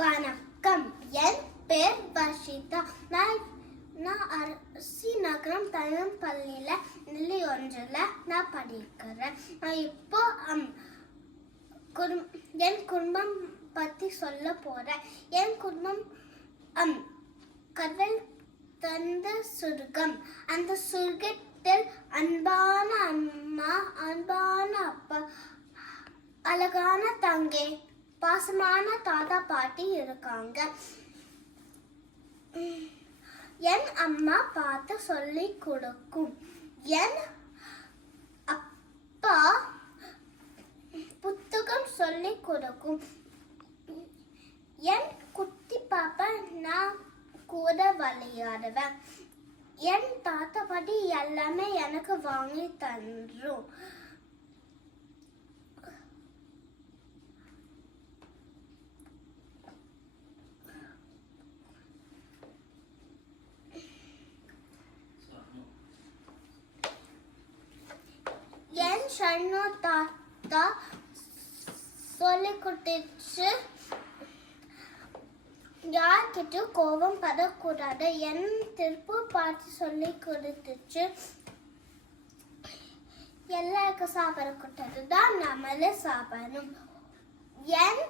வணக்கம். என் பேர் வர்ஷிதா. நான் அரசி நகரம் தமிழ் பள்ளியில் நிலை 1ல் நான் படிக்கிறேன். நான் இப்போ என் குடும்பம் பற்றி சொல்ல போகிறேன். என் குடும்பம் கடவுள் தந்த சுருக்கம். அந்த சுருக்கத்தில் அன்பான அம்மா, அன்பான அப்பா, அழகான தங்கை, பாசமான தாத்தா பாட்டி இருக்காங்க. என் அம்மா பார்த்து சொல்லி கொடுக்கும். என் அப்பா புத்தகம் சொல்லி கொடுக்கும். என் குட்டி பாப்பா நான் கூட விளையாடுவேன். என் தாத்தா பாட்டி எல்லாமே எனக்கு வாங்கி தந்துரும். என் சன்னு தாத்தா சொல்லி கொடுத்துச்சு, யார்கிட்டயும் கோபம் படக்கூடாது. என் திருப்பு பார்த்து சொல்லி கொடுத்துச்சு, எல்லாருக்கும் சாப்பிட கொடுத்தது தான் நம்மளே சாப்பிடணும். என்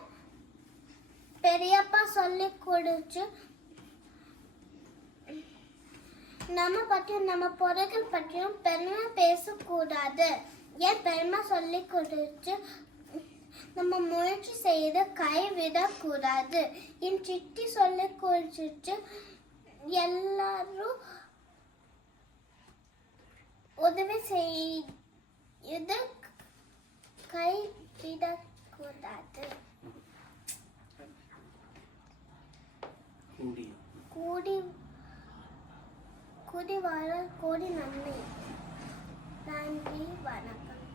பெரியப்பா சொல்லி கொடுத்து, நம்ம பற்றியும் நம்ம பொருட்கள் பற்றியும் பெருமை பேசக்கூடாது. என் பெருமை சொல்லி கொடுத்து, நம்ம முயற்சி செய்து கைவிடக்கூடாது. என் சித்தி சொல்லி கொடுத்து, எல்லாரும் உதவி செய்து கைவிடக்கூடாது. கூடி வாழ கோடி நன்மை. நன்றி, வணக்கம்.